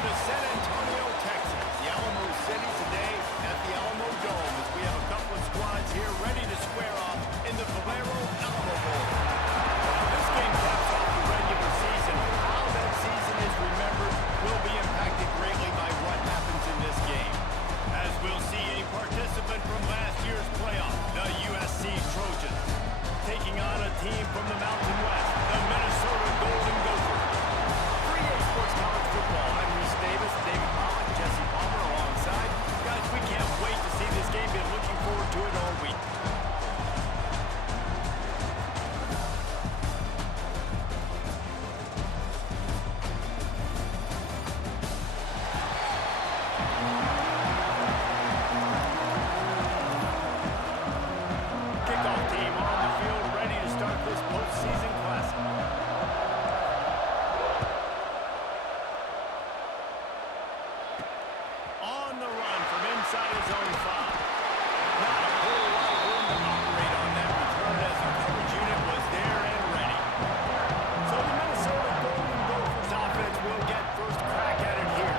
From the San Antonio, Texas, the Alamo City today at the Alamo Dome as we have a couple of squads here ready to square off in the Valero Alamo Bowl. Now this game caps off the regular season. How that season is remembered will be impacted greatly by what happens in this game. As we'll see a participant from last year's playoff, the USC Trojans, taking on a team from the Mountain West, the Minnesota Golden Gophers. 3A Sports College Football. I'm Reese Davis, David Pollock, Jesse Palmer alongside. Guys, we can't wait to see this game. Been looking forward to it all week. Kickoff team on the field, ready to start this postseason classic. On the run from inside his own 5. Not a whole lot of room to operate on that return as the coverage unit was there and ready. So the Minnesota Golden Gophers offense will get first crack at it here.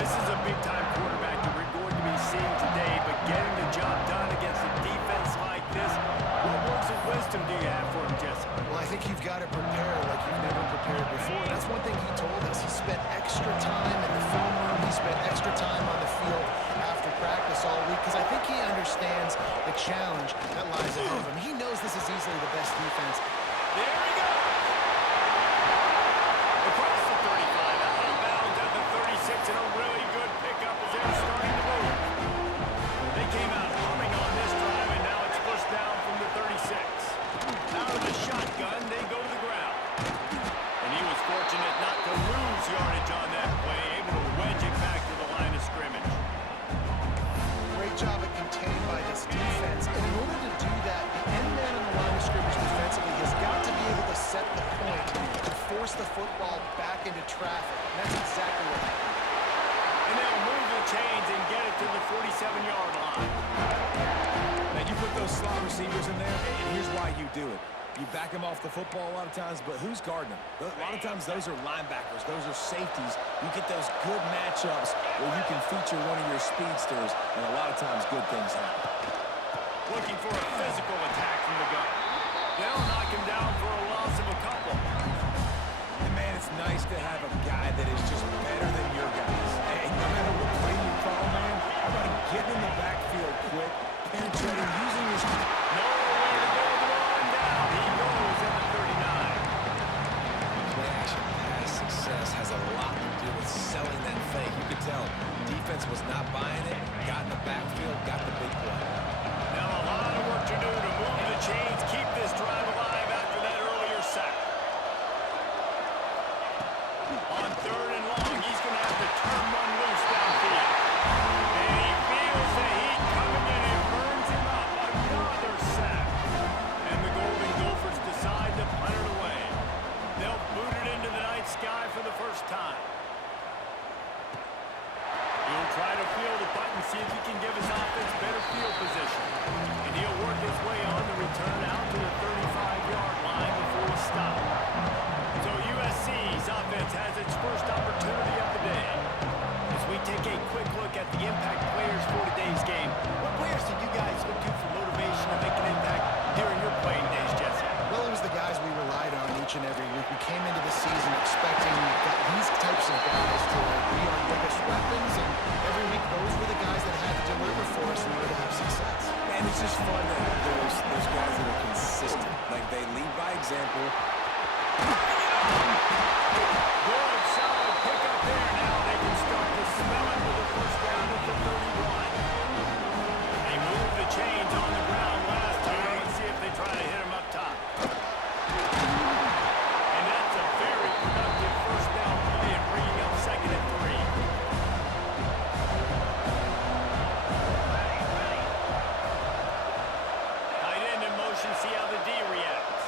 This is a big-time quarterback that we're going to be seeing today, but getting the job done against a defense like this, what words of wisdom do you have for him, Jesse? Well, I think you've got to prepare like you've never prepared before. That's one thing he told us. He spent extra time in the film room. He spent extra time on the field after practice all week because I think he understands the challenge that lies ahead of him. He knows this is easily the best defense. There he goes! Across the 35, out of bounds at the 36, and a really good pickup as they're starting to move. They came out humming on this drive, and now it's first down from the 36. Out of the shotgun, they go to the ground. And he was fortunate not to lose yardage on that play, able to wedge it back to the line of scrimmage. Great job at contained by this defense. And in order to do that, the end man on the line of scrimmage defensively has got to be able to set the point and force the football back into traffic. And that's exactly what happened. And they'll move the chains and get it to the 47-yard line. Now, you put those slot receivers in there, and here's why you do it. You back them off the football a lot of times, but who's guarding them? A lot of times, those are linebackers. Those are safeties. You get those good matchups where you can feature one of your speedsters, and a lot of times, good things happen. Looking for a physical attack from the gun. They'll knock him down for a loss of a couple. And, man, it's nice to have a guy that is just better than your guys. Hey, no matter what play you call, man, how about him getting in the backfield quick, penetrating, using his... Nowhere to go to run down. He goes at the 39. Play action pass success has a lot to do with selling that fake. You could tell defense was not buying it, got in the backfield, got the big play. Now a lot of work to do to move the chains, keep this drive alive after that earlier sack. On 3rd and long, he's going to have to turn one loose downfield. And he feels the heat coming in and burns him up. Another sack. And the Golden Gophers decide to punt it away. They'll boot it into the night sky for the first time. He'll try to field the punt and see if he can give his offense better field position. And he'll work his way on the return out to the 35-yard line before a stop. So USC's offense has its first opportunity of the day. As we take a quick look at the impact players for today's game, what players did you guys look to for motivation to make an impact during your playing days, Jesse? Well, it was the guys we relied on each and every week. We came into the season expecting these types of guys to be our biggest weapons, and every week those were the guys that had to deliver for us in order to have success. And it's just fun to have those guys that are consistent. Like, they lead by example. Good, solid pickup there. Now they can start to smell it with a first down at the 31. They moved the chains on the ground last time. Let's see if they try to hit him up top. And that's a very productive first down play and bringing up 2nd and 3. Tight end in motion, see how the D reacts.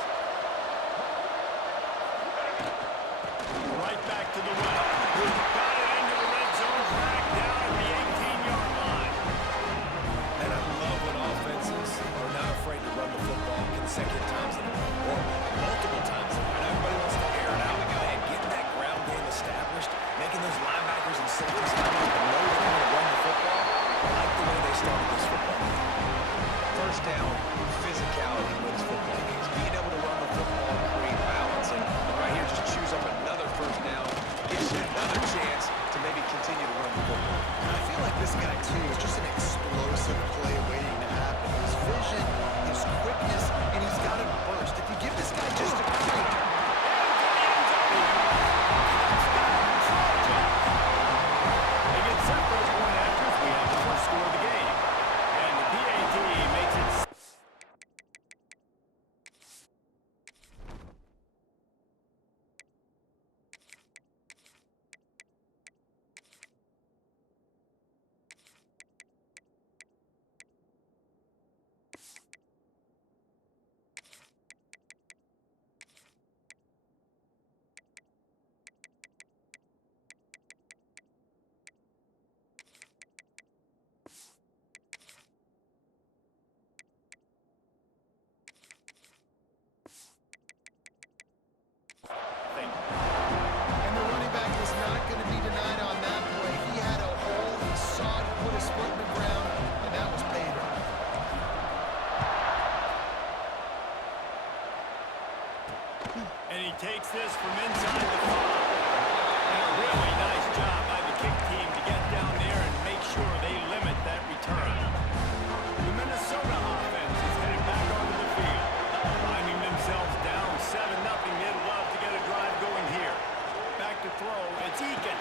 to throw. It's Eakin.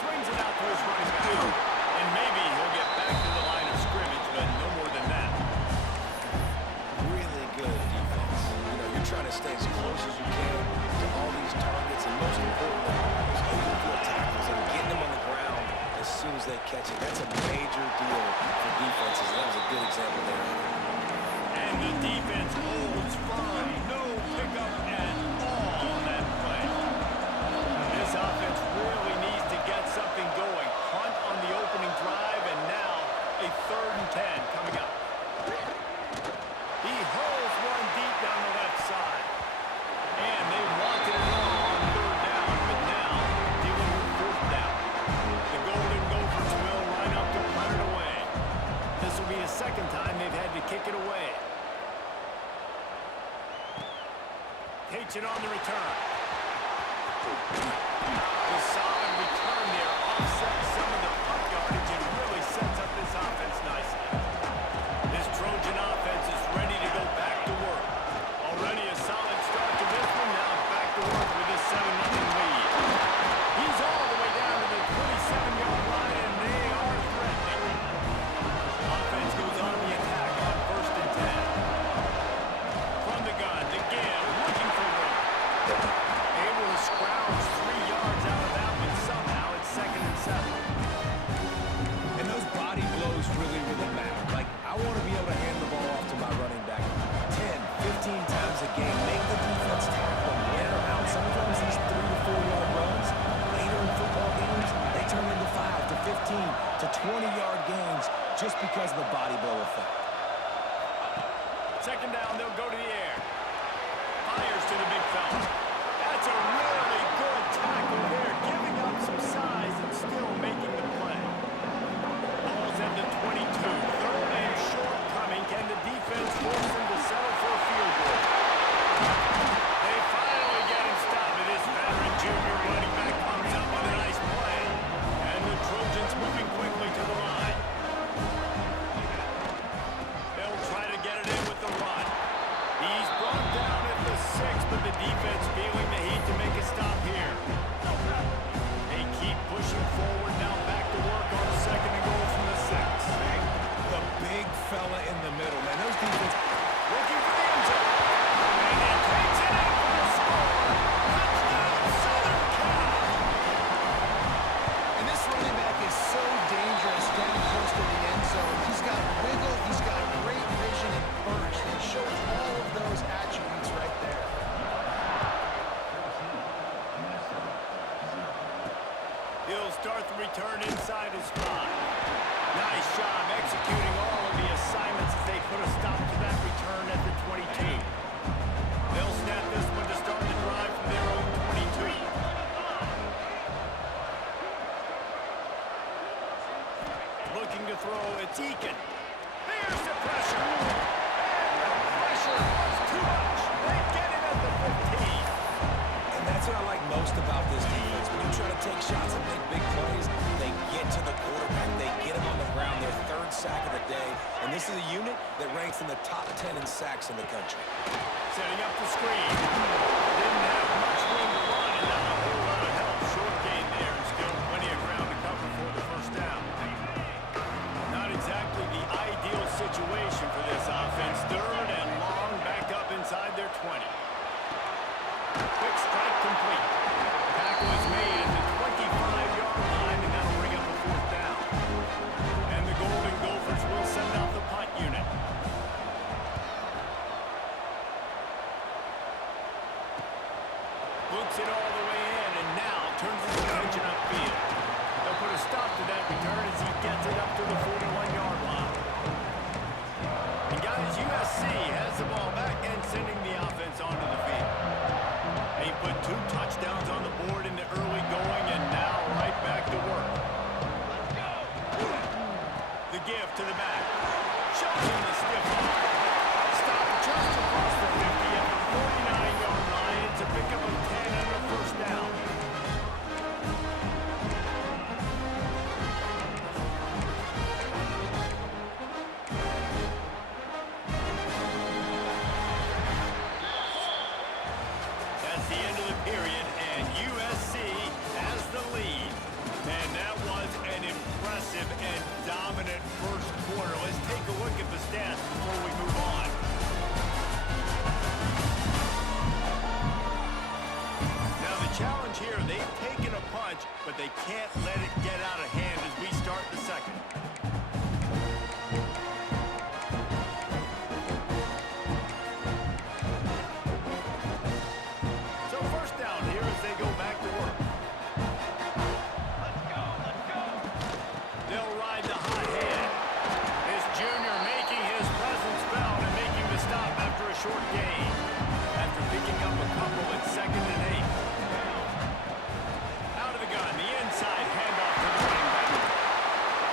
Swings it out to his running back. And maybe he'll get back to the line of scrimmage, but no more than that. Really good defense. You know, you're trying to stay as close as you can to all these targets, and most importantly, those open field tackles and getting them on the ground as soon as they catch it. That's a major deal for defenses. That was a good example there. And the defense holds firm. No pickup at all on that play. This offense really needs to get something going. Punt on the opening drive, and now a 3rd and 10 coming up. He hurls one deep down the left side. And they wanted it all on 3rd down, but now dealing with 4th down. The Golden Gophers will line up to punt it away. This will be the 2nd time they've had to kick it away. Takes it on the return. The solid return there offsets some of the punt yardage and really sets up this offense nicely. This Trojan offense is ready to go back to work. Already a solid start to this one. Now back to work with this 7-0 lead. He's all the way down to the 27-yard line, and they are threatening. Offense goes on the attack on 1st and 10. From the gun, again, looking for room. Able to scrounge 3 yards out of that one. Somehow it's 2nd and 7. And those body blows really, really matter. Like, I want to be able to hand the ball off to my running back 10, 15 times a game. Make the defense tackle and wear them out. Sometimes these 3 to 4 yard runs, later in football games, they turn into 5 to 15 to 20-yard gains just because of the body blow effect. 2nd down, they'll go to the air. Fires to the big fella. That's a really good tackle there, giving up some size and still making the play. Ball's at the 22. 3rd and short coming. Can the defense force them to settle for a field goal? They finally get him stopped. This veteran junior running back comes up with a nice play. And the Trojans moving quickly to the line. They'll try to get it in with the run. He's brought down at the 6, but the defense feeling the heat to make a stop here. They keep pushing forward, now back to work on 2nd and goal from the 6. The big fella in the middle, man. Those defense Looking for the end zone. And he takes it in for the score. Touchdown, Southern Cal. And this running back is so dangerous down close to the end zone. He's got wiggle, he's got great vision and burst. He shows all of those attributes right there. He'll start the return inside his 5. Nice job executing all of the assignments as they put a stop to that return at the 22. They'll snap this one to start the drive from their own 22. Looking to throw, it's Eakin. There's the pressure. And the pressure was too much. They get him at the 15. And that's what I like most about this defense. When you try to take shots and make big plays, they get to the quarterback. They get him on the ground. Their 3rd sack of the day. And this is a unit that ranks in the top 10 in sacks in the country. Setting up the screen. Didn't have much room to run and not a whole lot of help. Short gain there and still plenty of ground to cover for the 1st down. Not exactly the ideal situation for this offense. 3rd and long, backed up inside their 20. Quick strike complete. Tackle is made at the 25-yard line, and that'll bring up a 4th down. And the Golden Gophers will send out the punt unit. Boots it all the way in, and advantage, but they can't let it get out of hand as we start the second. So first down here as they go back to work. Let's go, let's go. They'll ride the hot hand. This junior making his presence felt and making the stop after a short gain. After picking up a couple at 2nd and 8. Out of the gun, the inside handoff to the running back.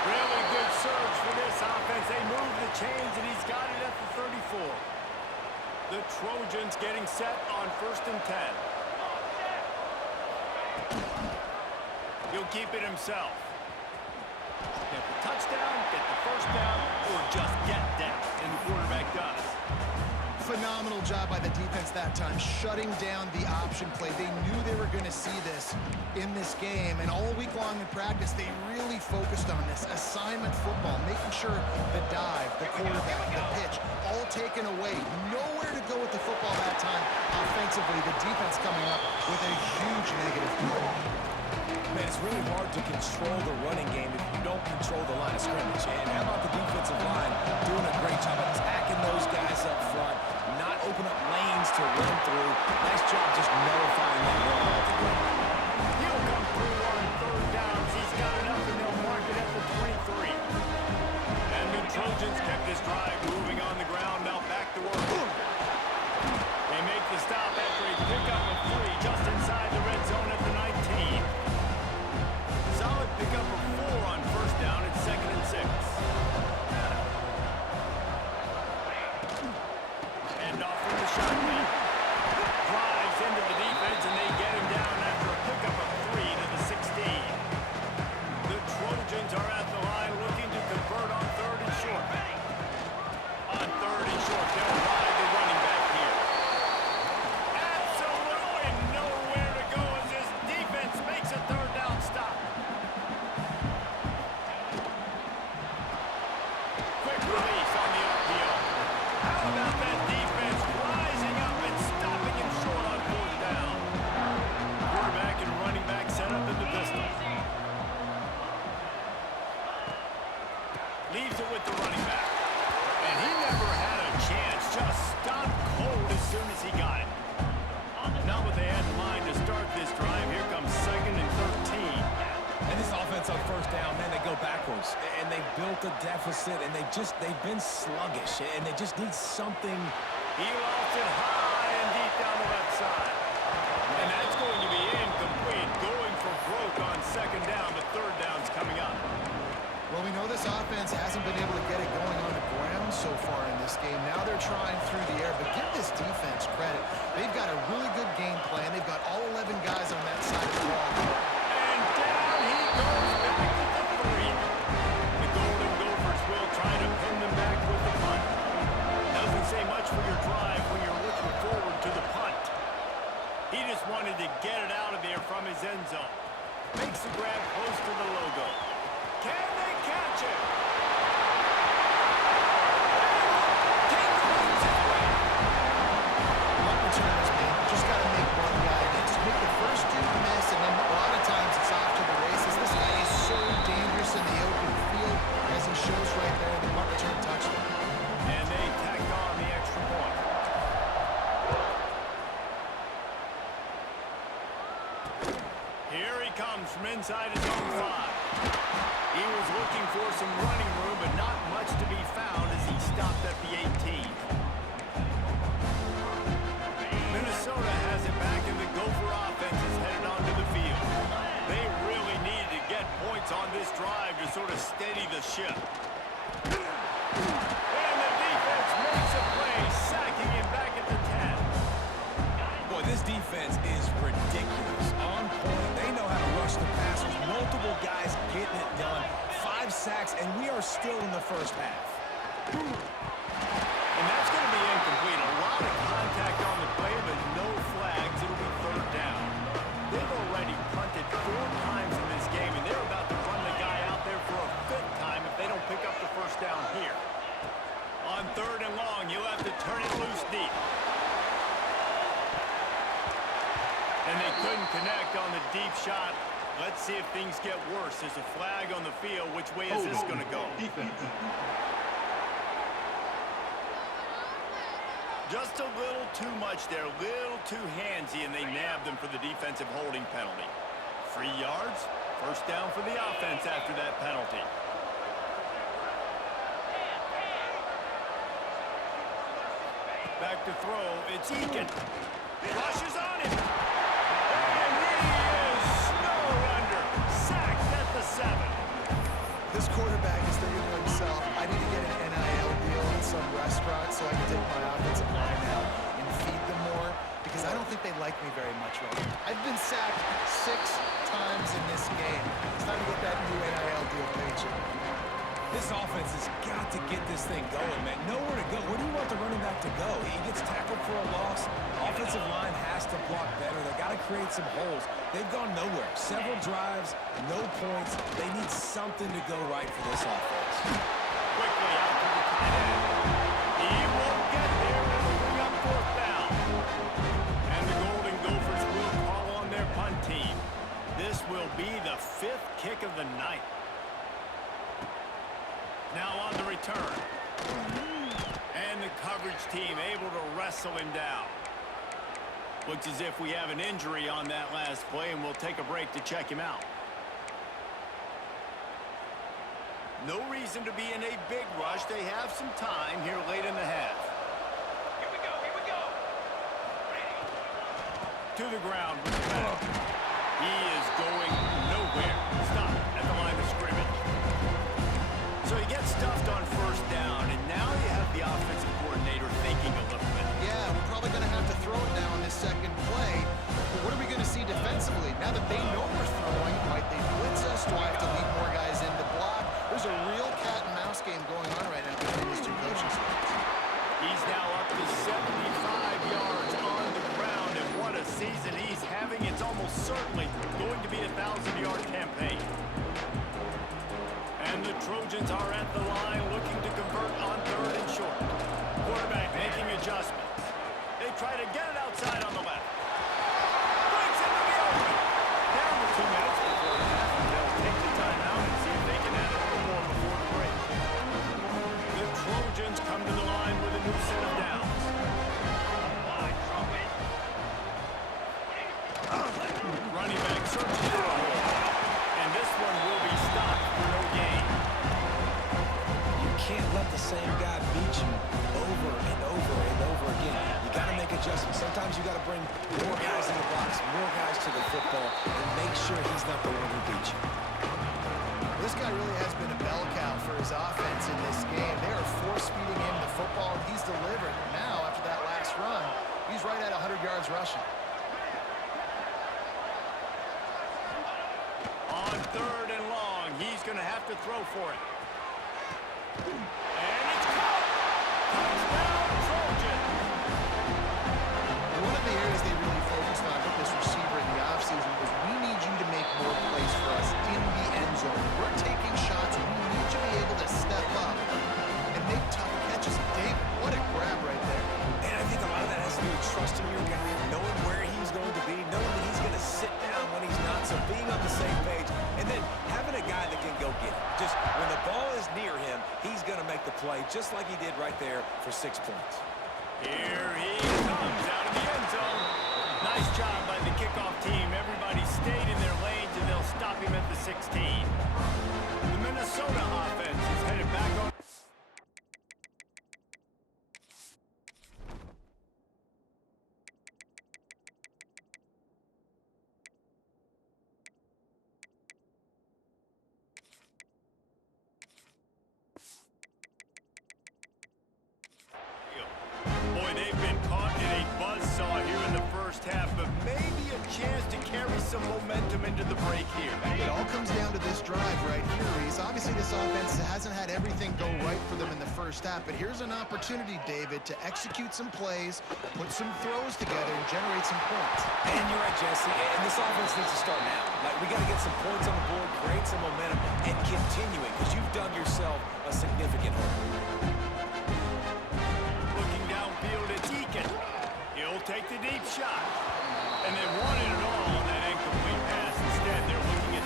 Really good surge for this offense. They move the chains, and he's got it at the 34. The Trojans getting set on 1st and 10. He'll keep it himself. Get the touchdown, get the first down, or just get down, and the quarterback does. Phenomenal job by the defense that time, shutting down the option play. They knew they were going to see this in this game, and all week long in practice, they really focused on this. Assignment football, making sure the dive, the quarterback, the pitch, all taken away. Nowhere to go with the football that time. Offensively, the defense coming up with a huge negative play. Man, it's really hard to control the running game if you don't control the line of scrimmage. And how about the defensive line doing a great job attacking those guys up front, not open up lanes to run through. Nice job just nullifying that run altogether. He'll come through on 3rd downs. He's got enough, and they'll mark it at the 23. And the Trojans kept this drive moving on the ground. Now back to work. They make the stop after a pickup of 3 just inside the red zone at the 19. Solid pickup of 4 on 1st down at 2nd and 6. And off from the shotgun. Drives into the defense, and they get him down after a pickup of 3 to the 16. The Trojans are at the line looking to convert on 3rd and short. On 3rd and short, they'll ride the running back here. Absolutely nowhere to go as this defense makes a 3rd down stop. Quick release on the RPO. How about that defense rising up and stopping him short on 4th down? Quarterback and running back set up in the pistol. Leaves it with the running back. And he never had a chance. Just stopped cold as soon as he got it. Not what they had in mind to start this drive. Here comes 2nd and 13. And this offense on 1st down, man, they go backwards. And they built a deficit, and they've been sluggish. And they just need something. He lofts it high and deep down the left side. And that's going to be incomplete. Going for broke on 2nd down, but 3rd down's coming up. Well, we know this offense hasn't been able to get it going on the ground so far in this game. Now they're trying through the air, but give this defense credit. They've got a really good game plan. They've got all 11 guys on that side of the ball. And down he goes back with the 3. The Golden Gophers will try to pin them back with the punt. Doesn't say much for your drive when you're looking forward to the punt. He just wanted to get it out of there from his end zone. Makes the grab close to the logo. Can they catch it? Punt returners, man, just got to make one guy miss. Make the first dude miss, and then a lot of times it's off to the races. This guy is so dangerous in the open field, as he shows right there in the punt return touchdown. And they tacked on the extra point. Here he comes from inside his own 5. He was looking for some running room, but not much to be found as he stopped at the 18. Minnesota has it back, and the Gopher offense is headed onto the field. They really need to get points on this drive to sort of steady the ship. And the defense makes a play, sacking him back at the 10. Boy, this defense is ridiculous. On point. They know how to rush the passers. Multiple guys getting it done. 5 sacks, and we are still in the first half. And that's going to be incomplete. A lot of contact on the play, but no flags. It'll be 3rd down. They've already punted 4 times in this game, and they're about to run the guy out there for a 5th time if they don't pick up the first down here. On 3rd and long, you'll have to turn it loose deep. And they couldn't connect on the deep shot. Let's see if things get worse. There's a flag on the field. Which way is this going to go? Defense. Just a little too much there, a little too handsy, and they nabbed them for the defensive holding penalty. 3 yards, first down for the offense after that penalty. Back to throw, it's Eakin. Rushes on him. And he is snowed under. Sacked at the 7. This quarterback is thinking to himself, I need to get an NIL deal at some restaurant so I can take my offensive line out and feed them more, because I don't think they like me very much right now. I've been sacked 6 times in this game. It's time to get that new NIL deal paycheck. This offense has got to get this thing going, man. Nowhere to go. Where do you want the running back to go? He gets tackled for a loss. Offensive line has to block better. They got to create some holes. They've gone nowhere. Several drives, no points. They need something to go right for this offense. Quickly out to the tight end. He won't get there. It'll bring up 4th down. And the Golden Gophers will call on their punt team. This will be the 5th kick of the night. Now on the return. And the coverage team able to wrestle him down. Looks as if we have an injury on that last play, and we'll take a break to check him out. No reason to be in a big rush. They have some time here late in the half. Here we go. To the ground with the ball. He is going nowhere. Stop at the line of scrimmage. So he gets stuffed on 1st down, and now you have the offensive coordinator thinking a little bit. Yeah, we're probably going to have to throw it now on this second play. But what are we going to see defensively? Now that they know we're throwing, might they blitz us? Do I have to leave more guys in the block? There's a real cat and mouse game going on right now between these 2 coaching staffs. He's now up to 75 yards on the ground, and what a season he's having. It's almost certainly going to be a 1,000-yard campaign. And the Trojans are at the line looking to convert on 3rd and short. Quarterback making adjustments. They try to get it outside on the left. Breaks into the open. Down to 2 minutes before the half, and they'll take the timeout and see if they can add a little more before the break. The Trojans come to the line with a new set of downs. Running back searches for a hole. And this one will be stopped for no gain. You can't let the same guy beat you over and over and over again. You got to make adjustments. Sometimes you got to bring more guys in the box, more guys to the football, and make sure he's not the one who beats you. This guy really has been a bell cow for his offense in this game. They are force-feeding him the football, and he's delivered. Now, after that last run, he's right at 100 yards rushing. On 3rd and long, he's going to have to throw for it. And it's caught! Touchdown, Trojans! One of the areas they really focused on with this receiver in the offseason was, we need you to make more plays for us in the end zone. We're taking shots, and we need you to be able to step up and make tough catches. Dave, what a grab right there. And I think a lot of that has to do with trusting your guy, knowing where he's going to be, knowing that he's going to sit down when he's not, so being on the same page, and then having a guy that can go get it. Just when the ball is near him, he's going to make the play, just like he did right there for 6 points. Here he comes out of the end zone. Nice job by the kickoff team. Everybody stayed in their lanes, and they'll stop him at the 16. The Minnesota offense is headed back on. Boy, they've been caught in a buzzsaw here in the first half, but maybe a chance to carry some momentum into the break here. It all comes down to this drive right here, Reese. Obviously, this offense hasn't had everything go right for them in the first half, but here's an opportunity, David, to execute some plays, put some throws together, and generate some points. And you're right, Jesse, and this offense needs to start now. Like, we got to get some points on the board, create some momentum, and continuing, because you've dug yourself a significant hole. Looking downfield, it's Eakin. He'll take the deep shot. And they wanted it all on that incomplete pass. Instead, they're looking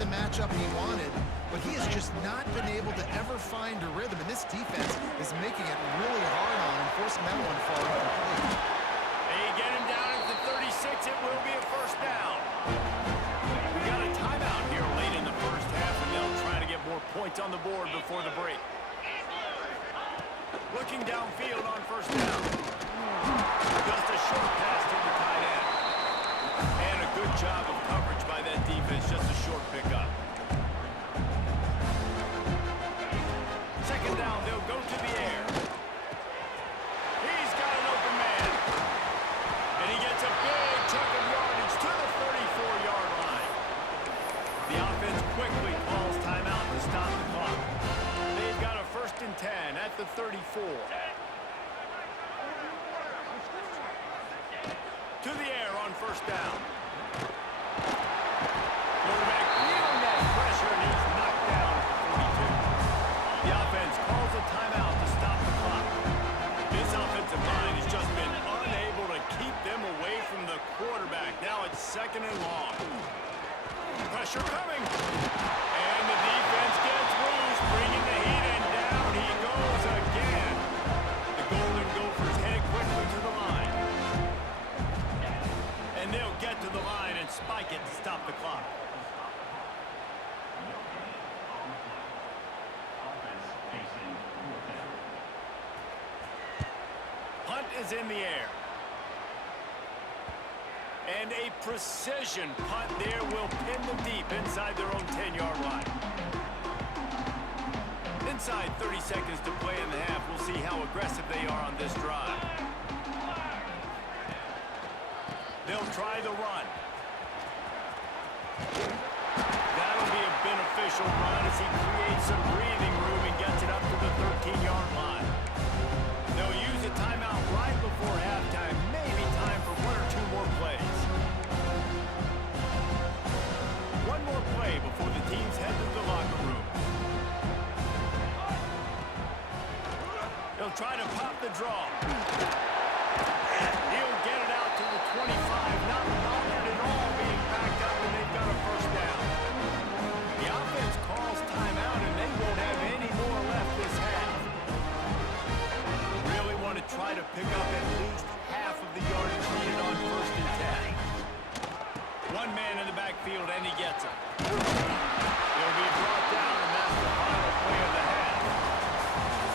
the matchup he wanted, but he has just not been able to ever find a rhythm, and this defense is making it really hard on him, forcing that one to fall incomplete. They get him down at the 36. It will be a first down. We got a timeout here late in the first half, and they'll try to get more points on the board before the break. Looking downfield on first down. Just a short pass to the tight end. And a good job of coverage by that defense, just a short pickup. Second down, they'll go to the air. He's got an open man. And he gets a big chunk of yardage to the 34-yard line. The offense quickly calls timeout to stop the clock. They've got a 1st and 10 at the 34. To the air on first down. Quarterback feeling that pressure, and he's knocked down at the 42. The offense calls a timeout to stop the clock. This offensive line has just been unable to keep them away from the quarterback. Now it's 2nd and long. Pressure coming. And the defense gets loose, bringing the heat, and down he goes again. The Golden Gophers headed quickly to the line. And they'll get to the line and spike it to stop the clock. Punt is in the air. And a precision punt there will pin them deep inside their own 10-yard line. Inside 30 seconds to play in the half. We'll see how aggressive they are on this drive. They'll try the run. That'll be a beneficial run as he creates some breathing room and gets it up to the 13-yard line. They'll use a timeout right before halftime. Maybe time for 1 or 2 more plays. One more play before the teams head to the locker room. They'll try to pop the draw. He'll get it out to the 25, not bothered at all being backed up, and they've got a first down. The offense calls timeout, and they won't have any more left this half. Really want to try to pick up at least half of the yardage needed on 1st and 10. One man in the backfield, and he gets it. He'll be brought down, and that's the final play of the half.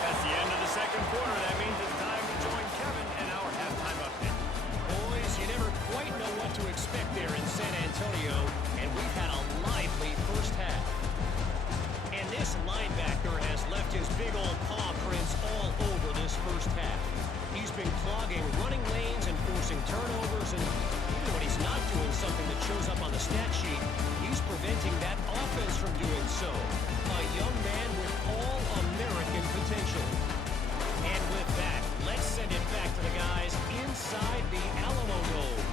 That's the end of the second quarter. That means it's time to join Kevin and our halftime update. Boys, you never quite know what to expect there in San Antonio, and we've had a lively first half. And this linebacker has left his big old paw prints all over this first half. He's been clogging running lanes and forcing turnovers, and even when he's not doing something that shows up on the stat sheet, he's preventing that offense from doing so. A young man with all-American potential. And with that, let's send it back to the guys inside the Alamo Dome.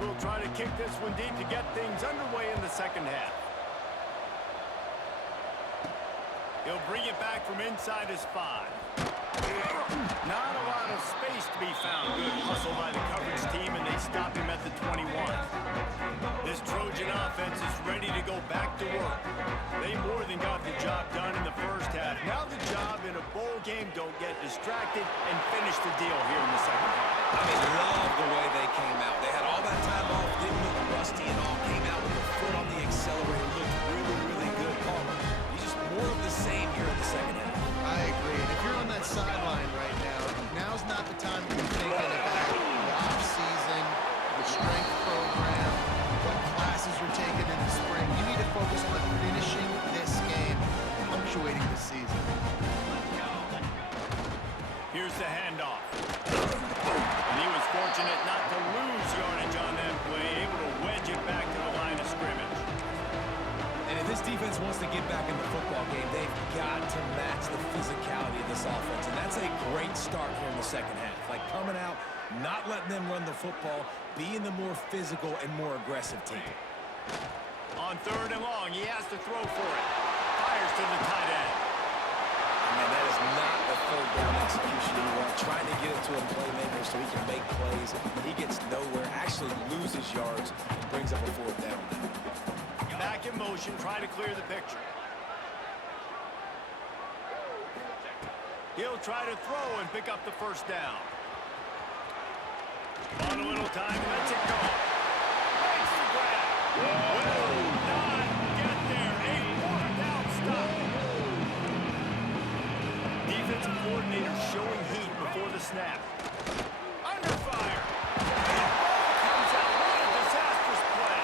Will try to kick this one deep to get things underway in the second half. He'll bring it back from inside his 5. Not a lot of space to be found. Good hustle by the coverage team, and they stop him at the 21. This Trojan offense is ready to go back to work. They more than got the job done in the first half. Now the job in a bowl game, don't get distracted and finish the deal here in the second half. I mean, love the way they came out. They had all that time off, didn't look rusty at all, came out with their foot on the accelerator, looked really, really good. Palmer, he's just more of the same here in the second half. I agree. And if you're on that sideline right now, now's not the time to be thinking about the off-season, the strength program, what classes you're taking in the spring. You need to focus on finishing this game, punctuating the season. Here's the handoff. And he was fortunate not to lose yardage on that play, able to wedge it back to the line of scrimmage. And if this defense wants to get back in the football game, they've got to match the physicality of this offense. And that's a great start here in the second half. Like coming out, not letting them run the football, being the more physical and more aggressive team. On 3rd and long, he has to throw for it. Fires to the tight end. Man, that is not the third down execution you want. Trying to get it to a playmaker so he can make plays. He gets nowhere, actually loses yards, and brings up a 4th down. Back in motion, trying to clear the picture. He'll try to throw and pick up the first down. On a little time, lets it go. Makes the grab. Will not get there. A 4th down stop. Defensive coordinator showing heat before the snap. Under fire. And the ball comes out. What a disastrous play.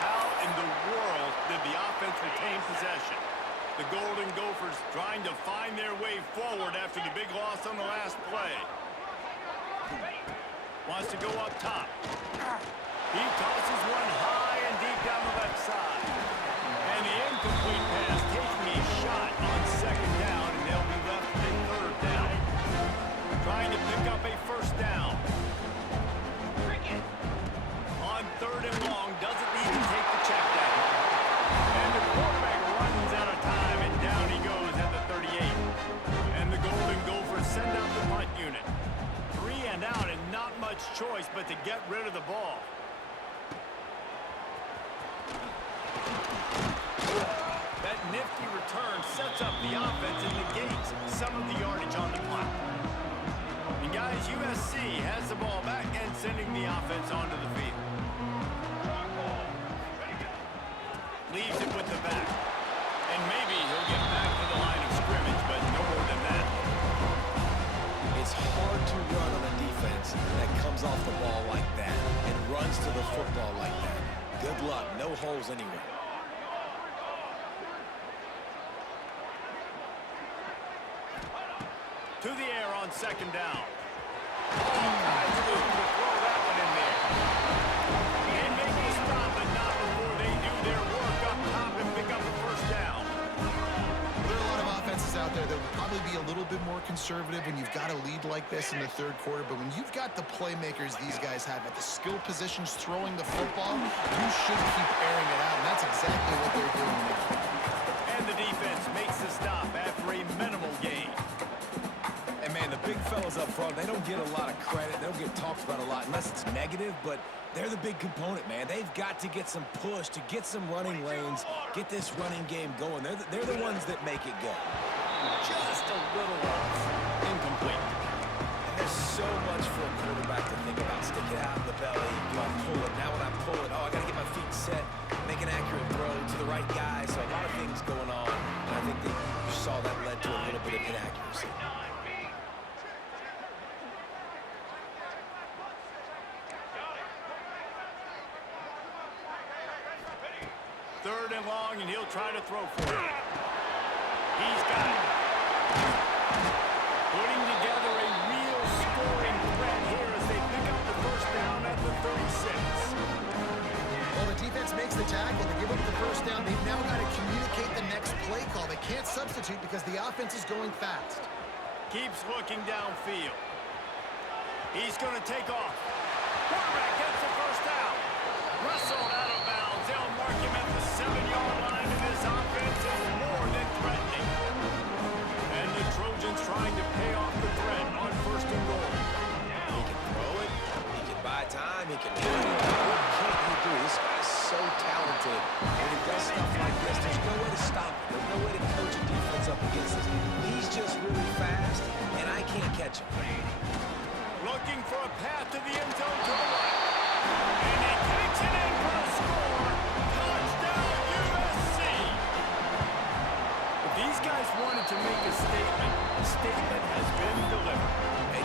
How in the world did the offense retain possession? The Golden Gophers trying to find their way forward after the big loss on the last play. Wants to go up top. He tosses one high and deep down the left side. And the incomplete pass taking a shot on 2nd down, and they'll be left with a 3rd down. Trying to pick up a 1st down. On 3rd and long, doesn't need to take the check down. And the quarterback runs out of time, and down he goes at the 38. And the Golden Gophers send out the punt unit. 3 and out, and not much choice but to get rid of the ball. That nifty return sets up the offense and negates some of the yardage on the clock. And guys, USC has the ball back and sending the offense onto the field. Leaves it with the back. And maybe he'll get back to the line of scrimmage, but no more than that. It's hard to run on a defense that comes off the ball like that and runs to the football like that. Good luck. No holes anywhere. To the air on 2nd down. All kinds of room to throw that one in there. They make the stop, but not before they do their work up top and pick up the 1st down. There are a lot of offenses out there that would probably be a little bit more conservative when you've got a lead like this in the 3rd quarter, but when you've got the playmakers these guys have at the skill positions throwing the football, you should keep airing it out, and that's exactly what they're doing now. And the defense makes the stop after a minimal gain. And man, the big fellas up front, they don't get a lot of credit. They don't get talked about a lot unless it's negative, but they're the big component, man. They've got to get some push, to get some running lanes, get this running game going. They're the ones that make it go. Just a little off. Incomplete. And there's so much for a quarterback to think about. Stick it out in the belly. Do I pull it? Now when I pull it, oh, I got to get my feet set, make an accurate throw to the right guy. So a lot of things going on. And I think that you saw that led to a little bit of inaccuracy. 3rd and long, and he'll try to throw for it. He's got it. Putting together a real scoring threat here as they pick up the 1st down at the 36. Well, the defense makes the tackle. They give up the 1st down. They've now got to communicate the next play call. They can't substitute because the offense is going fast. Keeps looking downfield. He's going to take off. Quarterback gets the 1st down. Wrestled out of bounds. They'll mark him at the 7-yard line, and this offense is more than threatening. And the Trojans trying to pay off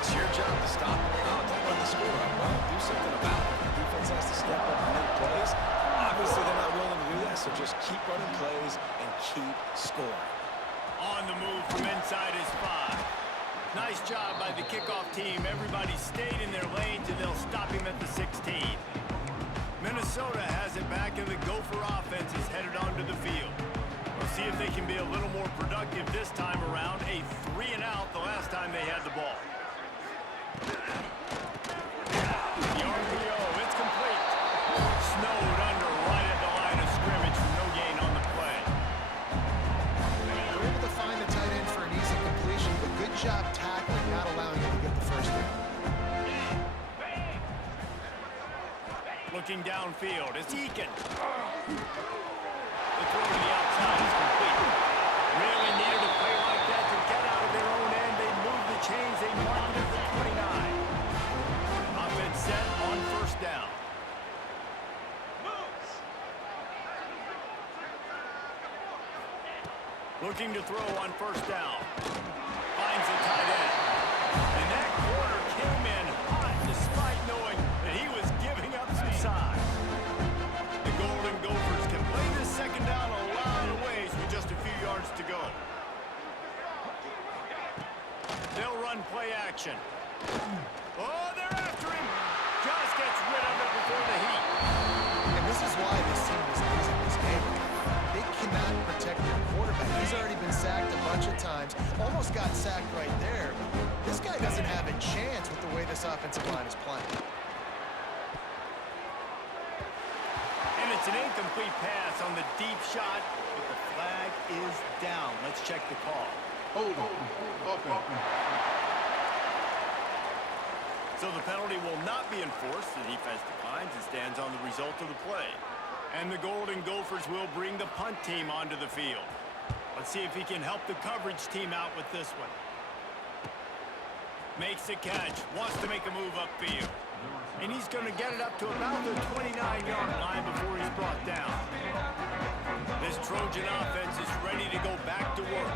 It's your job to stop it. Oh, don't run the score up. Well, do something about it. The defense has to step up and make plays. Obviously, they're not willing to do that, so just keep running plays and keep scoring. On the move from inside his 5. Nice job by the kickoff team. Everybody stayed in their lanes, and they'll stop him at the 16. Minnesota has it back, and the Gopher offense is headed onto the field. We'll see if they can be a little more productive this time around. A 3-and-out the last time they had the ball. The RPO, it's complete. Snowed under right at the line of scrimmage for no gain on the play. They're able to find the tight end for an easy completion, but good job tackling, not allowing him to get the first down. Looking downfield, it's Eakin. The throw to the outside is complete. Really needed a play like that to get out of their own end. They move the chains. They mark it at the 29. Offense set on first down. Looking to throw on first down. Finds the tight end. And that corner came in hot despite knowing that he was giving up some size. The Golden Gophers can play this second down a lot of ways with just a few yards to go. They'll run play action. Oh, they're after him. Just gets rid of it before the heat. And this is why this team is losing this game. They cannot protect their quarterback. He's already been sacked a bunch of times. Almost got sacked right there. This guy doesn't have a chance with the way this offensive line is playing. And it's an incomplete pass on the deep shot, but the flag is down. Let's check the call. Hold on. Okay. So the penalty will not be enforced. The defense declines and stands on the result of the play. And the Golden Gophers will bring the punt team onto the field. Let's see if he can help the coverage team out with this one. Makes the catch, wants to make a move upfield. And he's going to get it up to about the 29-yard line before he's brought down. This Trojan offense is ready to go back to work.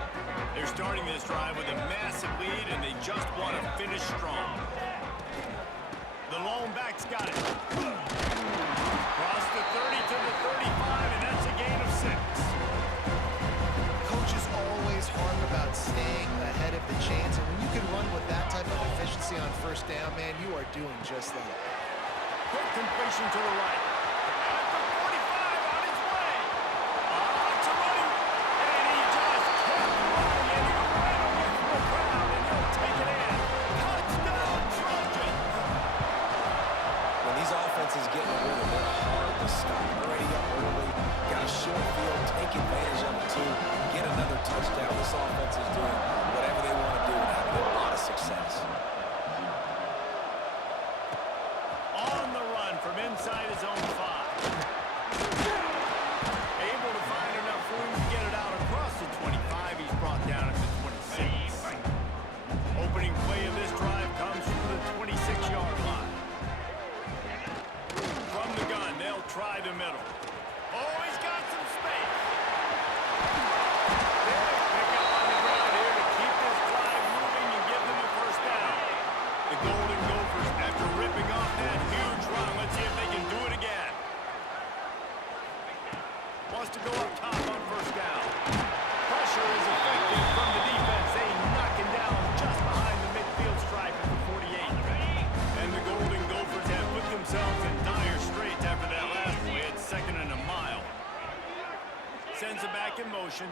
They're starting this drive with a massive lead, and they just want to finish strong. The lone back's got it. Across the 30 to the 35, and that's a gain of 6. Coaches always harp about staying ahead of the chains, and when you can run with that type of efficiency on first down, man, you are doing just that. Quick completion to the right. At the 45 on his way. It's a running. And he just kept running, and he ran away from the crowd, and he'll take it in. Touchdown, Trojans. When these offenses get in a rhythm, they're hard to stop. Already up early, got a short field, take advantage of it too, get another touchdown. This offense is doing whatever they want to do and having a lot of success. On the run from inside his own 5. Able to find enough room to get it out across the 25. He's brought down at the 26. Opening play of this drive comes from the 26-yard line. From the gun, they'll try the middle. Oh, he's got some space. Big pickup on the ground here to keep this drive moving and give them a first down. The Golden Gophers, after ripping off that huge run, let's see if they can do it again. Wants to go up top on first down. Pressure is effective from the defense. They knock him down just behind the midfield stripe at the 48. And the Golden Gophers have put themselves in dire straits after that last play. It's 2nd and a mile. Sends it back in motion.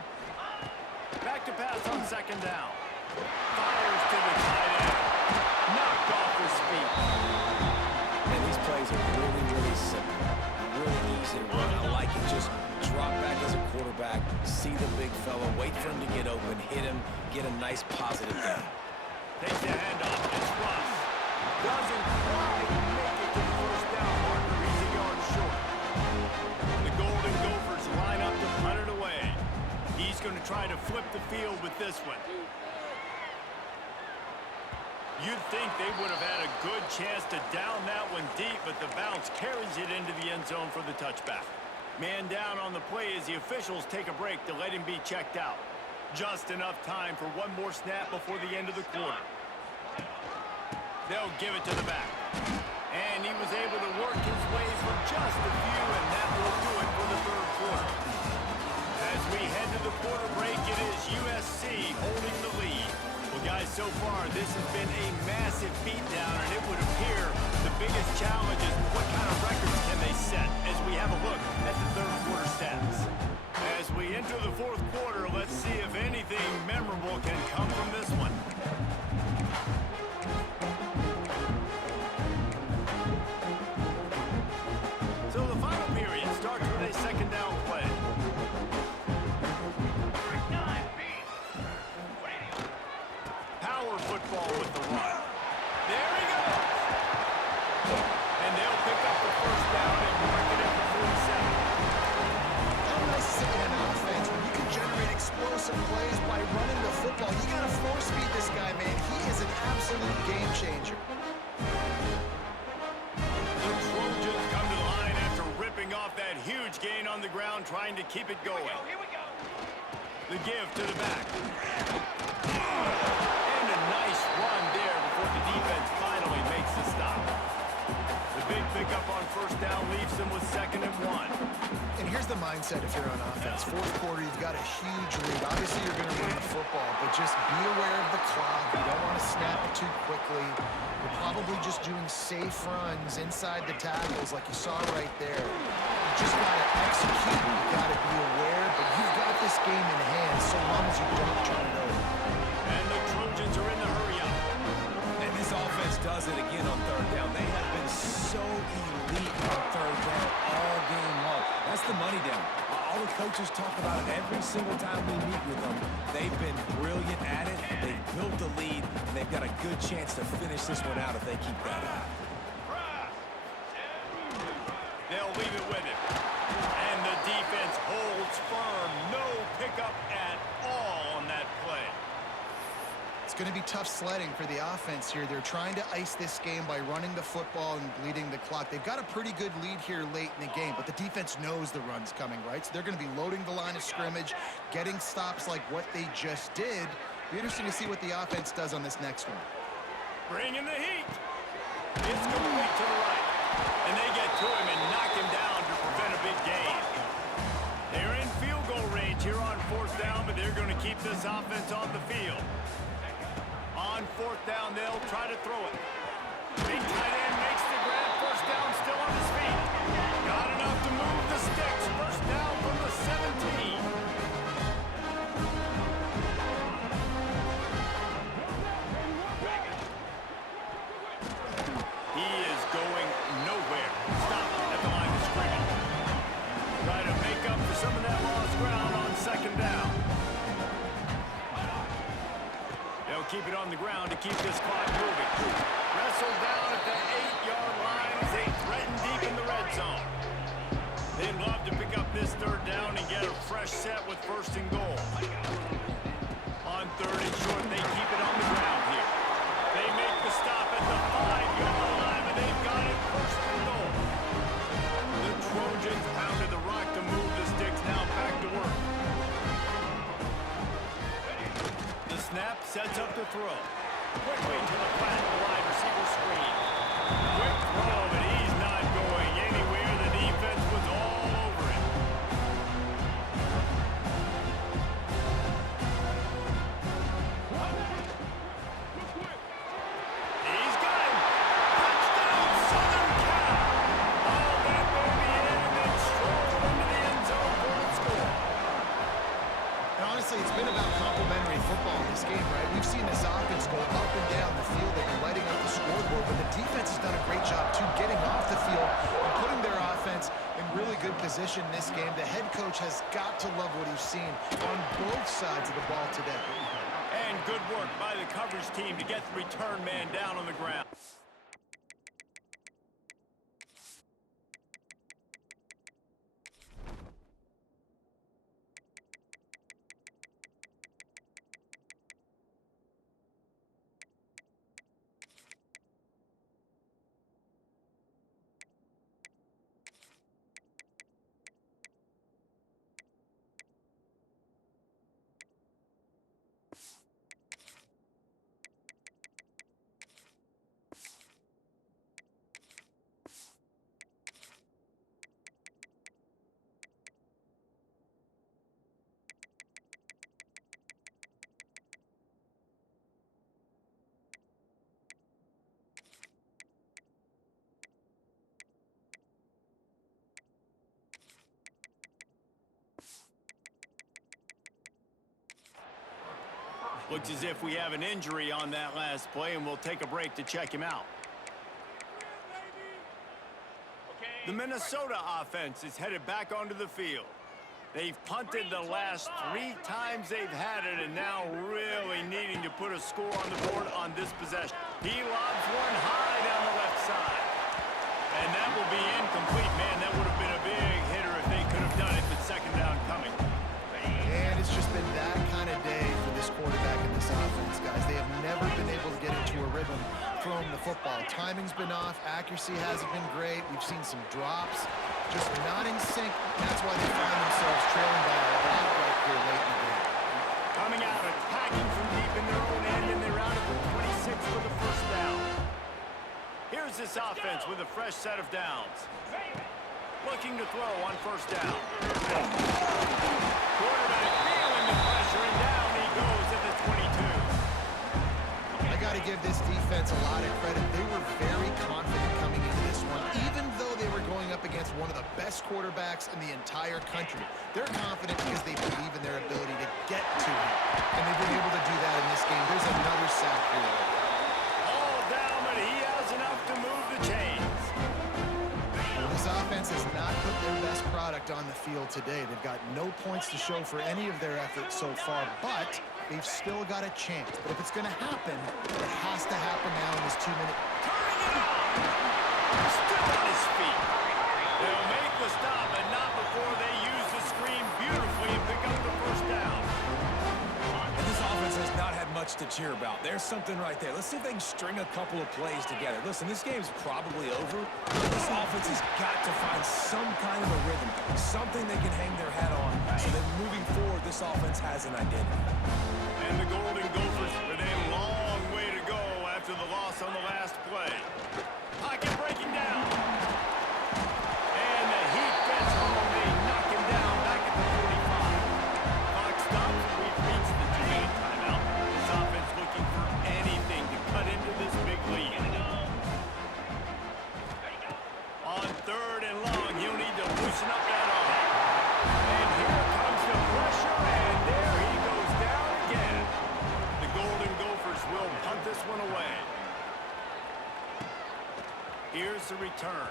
Back to pass on 2nd down. Fires to the tight end. Knocked off his feet. And these plays are really, really simple. Really easy to run. I like it. Just drop back as a quarterback, see the big fella, wait for him to get open, hit him, get a nice positive gain. Takes the handoff. It's Russ. Doesn't quite make it to the first down marker. He's a yard short. The Golden Gophers line up to punt it away. He's going to try to flip the field with this one. You'd think they would have had a good chance to down that one deep, but the bounce carries it into the end zone for the touchback. Man down on the play as the officials take a break to let him be checked out. Just enough time for one more snap before the end of the quarter. They'll give it to the back. And he was able to work his ways for just a few, and that will do it for the third quarter. As we head to the quarter break, it is USC holding the lead. Well, guys, so far, this has been a massive beatdown, and it would appear the biggest challenge is what kind of records can they set as we have a look at the third quarter stats. As we enter the fourth quarter, let's see if anything memorable can come from this one. So the final period starts with a second down play. Power football with the run. There he goes. And they'll pick up the first down and mark it at the 47. How nice is it in an offense when you can generate explosive plays by running the football? You got to force feed this guy, man. He is an absolute game changer. The Trojans come to the line after ripping off that huge gain on the ground, trying to keep it going. Here we go. The give to the back. And a nice run there before the defense finally makes the stop. The big pickup on first down leaves them with 2nd and 1. And here's the mindset if you're on offense. Fourth quarter, you've got a huge lead. Obviously, you're going to run the football, but just be aware of the clock. You don't want to snap it too quickly. You're probably just doing safe runs inside the tackles like you saw right there. You just got to execute. You got to be aware, but you've got this game in hand so long as you don't turn it over. And the Trojans are in the hurry-up. And this offense does it again on third down. They have been so elite on third down all game long. That's the money down. All the coaches talk about it every single time we meet with them. They've been brilliant at it. They've built the lead, and they've got a good chance to finish this one out if they keep that up. They'll leave it with it. And the defense holds firm. No pickup at all on that play. It's going to be tough sledding for the offense here. They're trying to ice this game by running the football and bleeding the clock. They've got a pretty good lead here late in the game, but the defense knows the run's coming, right? So they're going to be loading the line of scrimmage, getting stops like what they just did. Be interesting to see what the offense does on this next one. Bringing the heat. It's complete to the right. And they get to him and knock him down to prevent a big gain. They're in field goal range here on fourth down, but they're going to keep this offense on the field. On fourth down, they'll try to throw it. Big tight end makes the grab. First down, still on his feet. Got enough to move the sticks. First down from the 17. He is going nowhere. Stop at the line of scrimmage. Try to make up for some of that lost ground on second down. They'll keep it on the ground to keep this clock moving. Wrestled down at the 8-yard line as they threaten deep in the red zone. They'd love to pick up this third down and get a fresh set with first and goal. On third and short, they keep it on the ground here. They make the stop at the 5-yard line, and they've got it first and goal. The Trojans pounded the rock to move the sticks, now back to work. The snap sets up the throw. Quickly to the flat, the wide receiver screen. Quick throw, but he's not going anywhere. The defense was all over it. He's got him. Touchdown, Southern Cal. Oh, that baby in and then strolled into the end zone for the score. And honestly, it's been about complementary football in this game, right? We've seen this offense go up and down the field. They've been lighting up the scoreboard, but the defense has done a great job, too, getting off the field and putting their offense in really good position in this game. The head coach has got to love what he's seen on both sides of the ball today. And good work by the coverage team to get the return man down on the ground. Looks as if we have an injury on that last play, and we'll take a break to check him out. The Minnesota offense is headed back onto the field. They've punted the last 3 times they've had it, and now really needing to put a score on the board on this possession. He lobs one high down the left side. And that will be incomplete. Man, that would have been a big hitter if they could have done it, but second down coming. And it's just been that kind of day for this quarterback and this offense, guys. They have never been able to get into a rhythm throwing the football. Timing's been off. Accuracy hasn't been great. We've seen some drops. Just not in sync. That's why they find themselves trailing by a lot right here late in the game. Coming out, attacking from deep in their own end, and they're out at the 26 for the first down. Here's this offense with a fresh set of downs. Looking to throw on first down. Quarterback feeling the pressure, and down he goes at the 22. I got to give this defense a lot of credit. They were very confident coming into this one, even though they were going up against one of the best quarterbacks in the entire country. They're confident because they believe in their ability to get to him, and they've been able to do that in this game. There's another sack here. All down, but he has enough to move the chains. This offense has not put their best product on the field today. They've got no points to show for any of their efforts so far, but they've still got a chance. But if it's going to happen, it has to happen now in this 2-minute. Turning it on! Still on his feet. They'll make the stop, but not before they use the screen beautifully and pick up the first down. And this offense has not had much to cheer about. There's something right there. Let's see if they can string a couple of plays together. Listen, this game's probably over. This offense has got to find some kind of a rhythm, something they can hang their hat on, so that moving forward, this offense has an identity. And the Golden Gophers with a long way to go after the loss on the last play. Pocket breaking down. And the heat gets home. They knock him down back at the 45. Clock stops. We've reached the 2-minute timeout. This offense looking for anything to cut into this big lead. On 3rd and long, he'll need to loosen up that arm. And here comes the pressure, and there he goes down again. The Golden Gophers will punt this one away. Here's the return.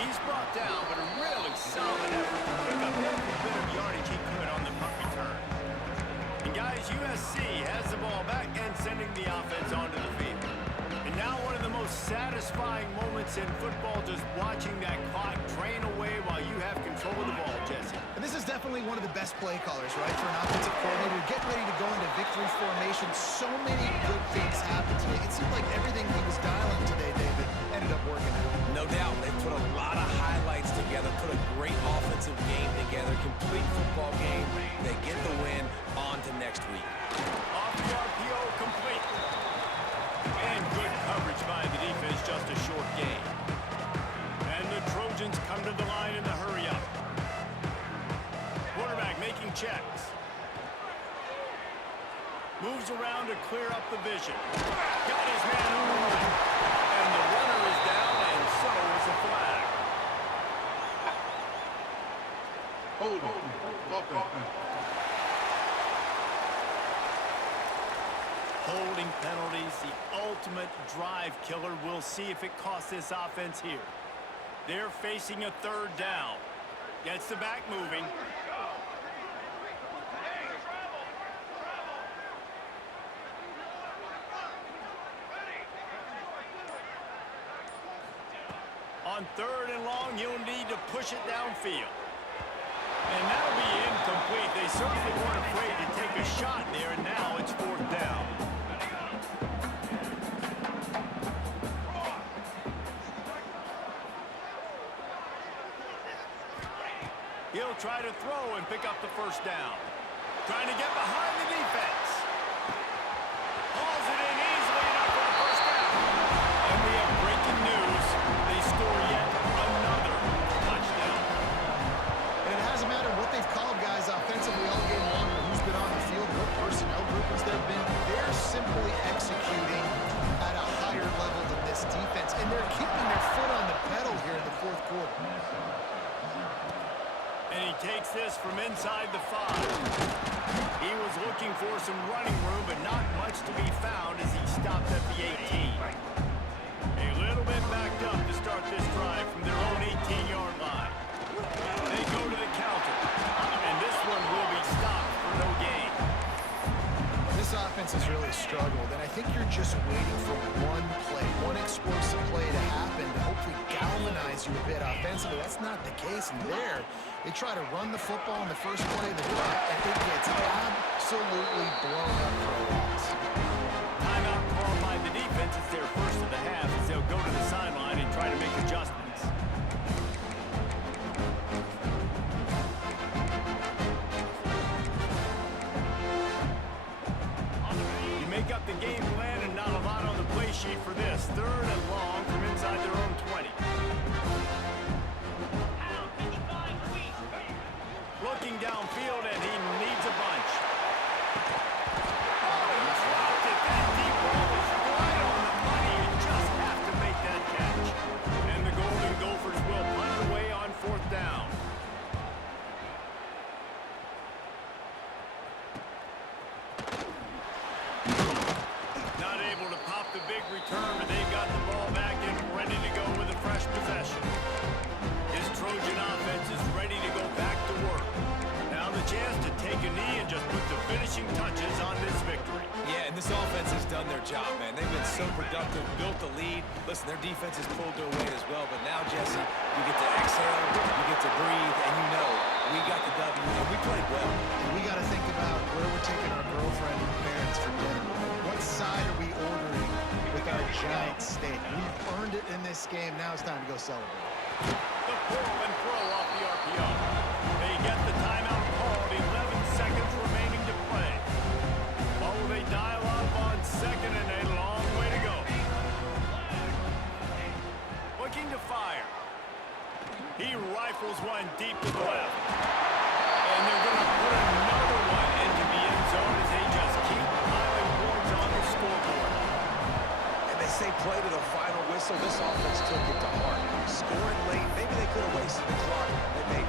He's brought down, but a really solid effort to pick up every bit of yardage he could on the punt return. And guys, USC has the ball back and sending the offense onto the field. And now one of the most satisfying moments in football, just watching that clock drain away while you have control of the ball, Jesse. And this is definitely one of the best play callers, right, for an offensive coordinator. Getting ready to go into victory formation. So many good things happened today. It seemed like everything he was dialing today, David, ended up working out. No doubt, they put a lot of highlights together, put a great offensive game together, complete football game. They get the win. On to next week. Off the RPO, complete. And good coverage by the defense, just a short gain. And the Trojans come to the line in the hurry up. Quarterback making checks. Moves around to clear up the vision. Got his man moving. And the runner is down, and so is the flag. Hold on. Offense. Holding penalties, the ultimate drive killer. We'll see if it costs this offense here. They're facing a 3rd down. Gets the back moving. On 3rd and long, you'll need to push it downfield. And that'll be incomplete. They certainly weren't afraid to take a shot there, and now it's 4th down. He'll try to throw and pick up the first down. Trying to get behind the defense. Hauls it in easily enough for the first down. And we have breaking news. They score yet another touchdown. And it hasn't mattered what they've called, guys, offensively all game long, or who's been on the field, what personnel groupings there have been. They're simply executing at a higher level than this defense, and they're keeping their foot on the pedal here in the 4th quarter. And he takes this from inside the 5. He was looking for some running room, but not much to be found as he stopped at the 18. A little bit backed up to start this drive from their own 18-yard line. They go to the counter, and this one will be stopped for no gain. This offense has really struggled, and I think you're just waiting for one play, one explosive play to happen to hopefully galvanize you a bit offensively. That's not the case, and there, they try to run the football in the first play of the drive, and it gets absolutely blown up for a loss. Timeout called by the defense. It's their first of the half as they'll go to the sideline and try to make adjustments. You make up the game plan and not a lot on the play sheet for this. 3rd and long from inside their own 20. Looking downfield, and he needs a bunch. Oh, he dropped it. That deep ball was right on the money. You just have to make that catch. And the Golden Gophers will punt away on 4th down. Not able to pop the big return, but they got the ball back and ready to go with a fresh possession. His Trojan offense is ready to go back to work. Now the chance to take a knee and just put the finishing touches on this victory. Yeah, and this offense has done their job, man. They've been so productive, built the lead. Listen, their defense has pulled their weight as well, but now, Jesse, you get to exhale, you get to breathe, and you know we got the W, and we played well. And we got to think about where we're taking our girlfriend and parents for dinner. What side are we ordering with our giant steak? We've earned it in this game. Now it's time to go celebrate. The pull and throw off the RPO. They get the timeout called. 11 seconds remaining to play. Oh, they dial up on 2nd and a long way to go. Looking to fire. He rifles one deep to the left. And they're going to put another one into the end zone as they just keep piling points on the scoreboard. And they say play to the final whistle. This offense took it to heart. Scoring late, maybe they could have wasted the clock. They made